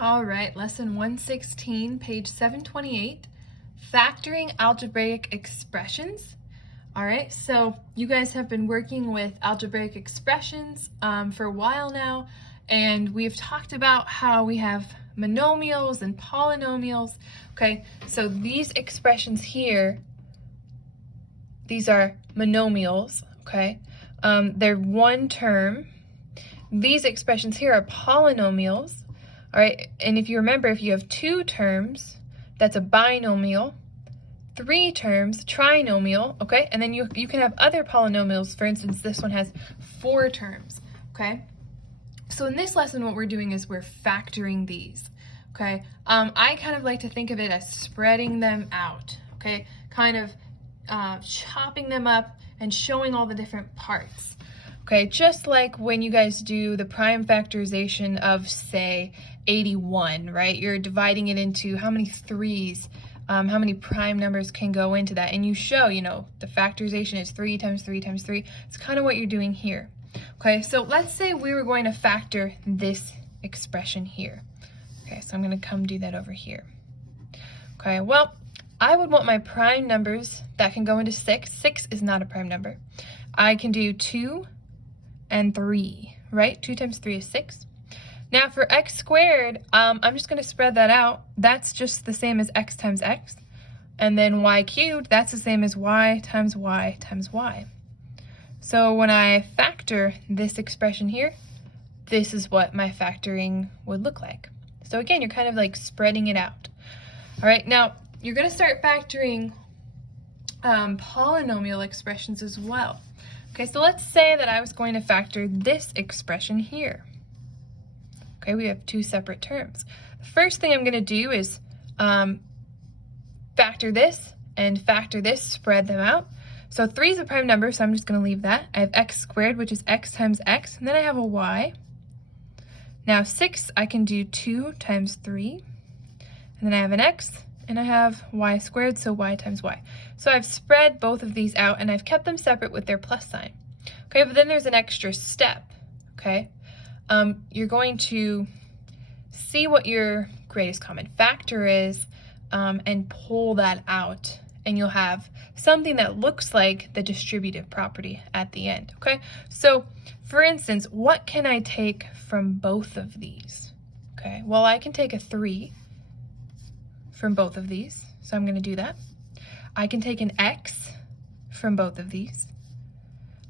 All right, lesson 116, page 728, factoring algebraic expressions. All right, so you guys have been working with algebraic expressions for a while now, and we've talked about how we have monomials and polynomials. Okay, so these expressions here, these are monomials, okay? They're one term. These expressions here are polynomials. All right, and if you remember, if you have two terms, that's a binomial. Three terms, trinomial, okay? And then you can have other polynomials. For instance, this one has four terms, okay? So in this lesson, what we're doing is we're factoring these, okay? I kind of like to think of it as spreading them out, okay? Kind of chopping them up and showing all the different parts. Okay, just like when you guys do the prime factorization of, say, 81, right? You're dividing it into how many threes, how many prime numbers can go into that. And you show, the factorization is 3 times 3 times 3. It's kind of what you're doing here. Okay, so let's say we were going to factor this expression here. Okay, so I'm going to come do that over here. Okay, well, I would want my prime numbers that can go into 6. 6 is not a prime number. I can do 2 and 3, right? 2 times 3 is 6. Now for x squared, I'm just going to spread that out. That's just the same as x times x. And then y cubed, that's the same as y times y times y. So when I factor this expression here, this is what my factoring would look like. So again, you're kind of like spreading it out. All right, now you're going to start factoring polynomial expressions as well. Okay, so let's say that I was going to factor this expression here. Okay, we have two separate terms. The first thing I'm going to do is factor this and factor this, spread them out. So 3 is a prime number, so I'm just going to leave that. I have x squared, which is x times x, and then I have a y. Now 6, I can do 2 times 3, and then I have an x, and I have y squared, so y times y. So I've spread both of these out, and I've kept them separate with their plus sign. Okay, but then there's an extra step, okay? You're going to see what your greatest common factor is and pull that out, and you'll have something that looks like the distributive property at the end, okay? So, for instance, what can I take from both of these? Okay, well, I can take a 3 from both of these, so I'm going to do that. I can take an x from both of these.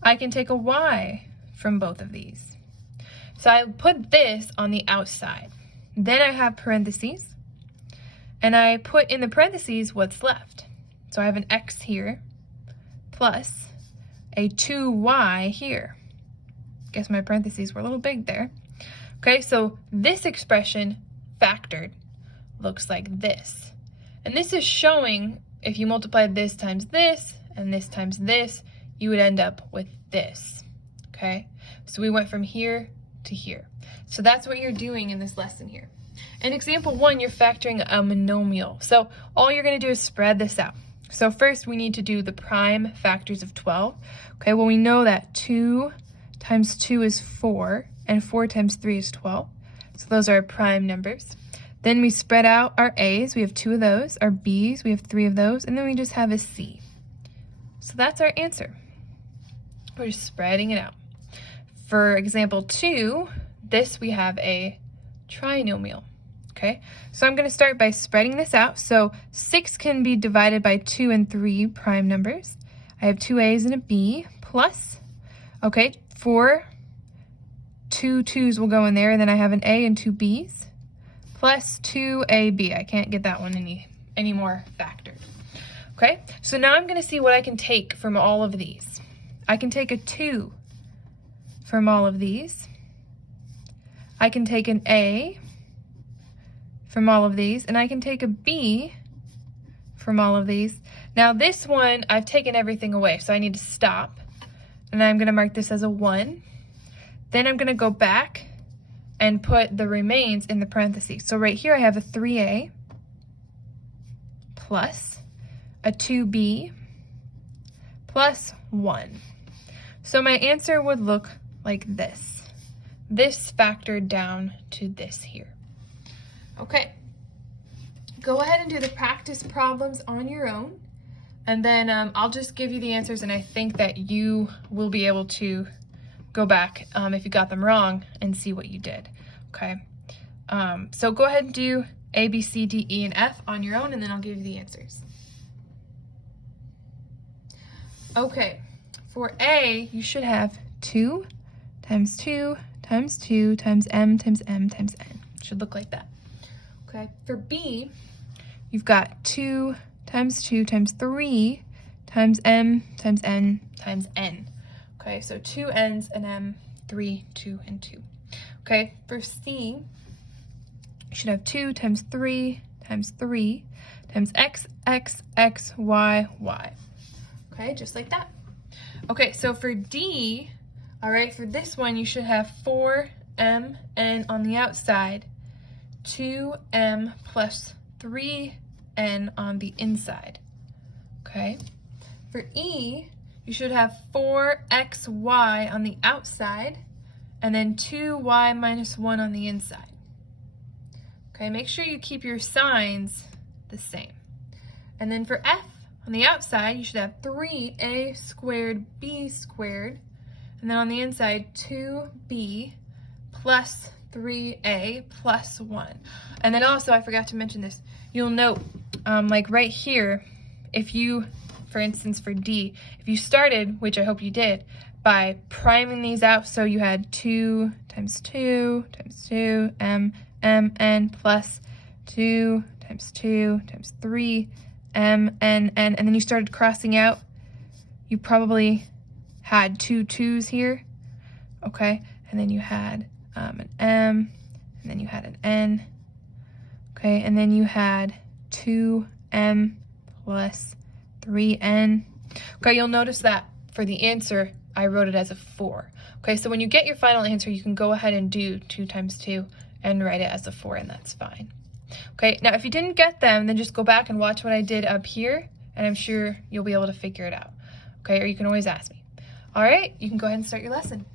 I can take a y from both of these. So I put this on the outside. Then I have parentheses, and I put in the parentheses what's left. So I have an x here plus a 2y here. Guess my parentheses were a little big there. Okay, so this expression factored looks like this. And this is showing if you multiplied this times this and this times this, you would end up with this, okay? So we went from here to here. So that's what you're doing in this lesson here. In example 1, you're factoring a monomial. So all you're going to do is spread this out. So first we need to do the prime factors of 12. Okay, well we know that 2 times 2 is 4, and 4 times 3 is 12. So those are our prime numbers. Then we spread out our A's, we have 2 of those, our B's, we have 3 of those, and then we just have a C. So that's our answer. We're just spreading it out. For example 2, this we have a trinomial, okay? So I'm going to start by spreading this out. So 6 can be divided by 2 and 3 prime numbers. I have 2 A's and a B plus, okay, 4, 2 2's will go in there, and then I have an A and 2 B's. Plus 2AB. I can't get that one any more factored. Okay, so now I'm going to see what I can take from all of these. I can take a 2 from all of these. I can take an A from all of these, and I can take a B from all of these. Now this one, I've taken everything away, so I need to stop. And I'm going to mark this as a 1. Then I'm going to go back and put the remains in the parentheses. So right here I have a 3A plus a 2B plus 1. So my answer would look like this. This factored down to this here. Okay, go ahead and do the practice problems on your own, and then I'll just give you the answers, and I think that you will be able to go back if you got them wrong and see what you did, okay? So go ahead and do A, B, C, D, E, and F on your own, and then I'll give you the answers. Okay, for A, you should have 2 times 2 times 2 times m times m times n. It should look like that. Okay, for B, you've got 2 times 2 times 3 times m times n times n. Okay, so 2 n's and m, 3, 2, and 2. Okay, for C, you should have 2 times 3 times 3 times x, x, x, y, y. Okay, just like that. Okay, so for D, all right, for this one, you should have 4m n on the outside, 2m plus 3n on the inside. Okay, for E, you should have 4xy on the outside, and then 2y minus 1 on the inside. Okay, make sure you keep your signs the same. And then for F, on the outside, you should have 3a squared b squared, and then on the inside, 2b plus 3a plus 1. And then also, I forgot to mention this, you'll note, like right here, if you, for instance, for D, if you started, which I hope you did, by priming these out, so you had 2 times 2 times 2, m, n plus 2 times 2 times 3, m, n, and then you started crossing out, you probably had 2 2's here, okay? And then you had an m, and then you had an n, okay? And then you had 2m plus 3n. Okay, you'll notice that for the answer, I wrote it as a 4. Okay, so when you get your final answer, you can go ahead and do 2 times 2 and write it as a 4, and that's fine. Okay, now if you didn't get them, then just go back and watch what I did up here, and I'm sure you'll be able to figure it out. Okay, or you can always ask me. All right, you can go ahead and start your lesson.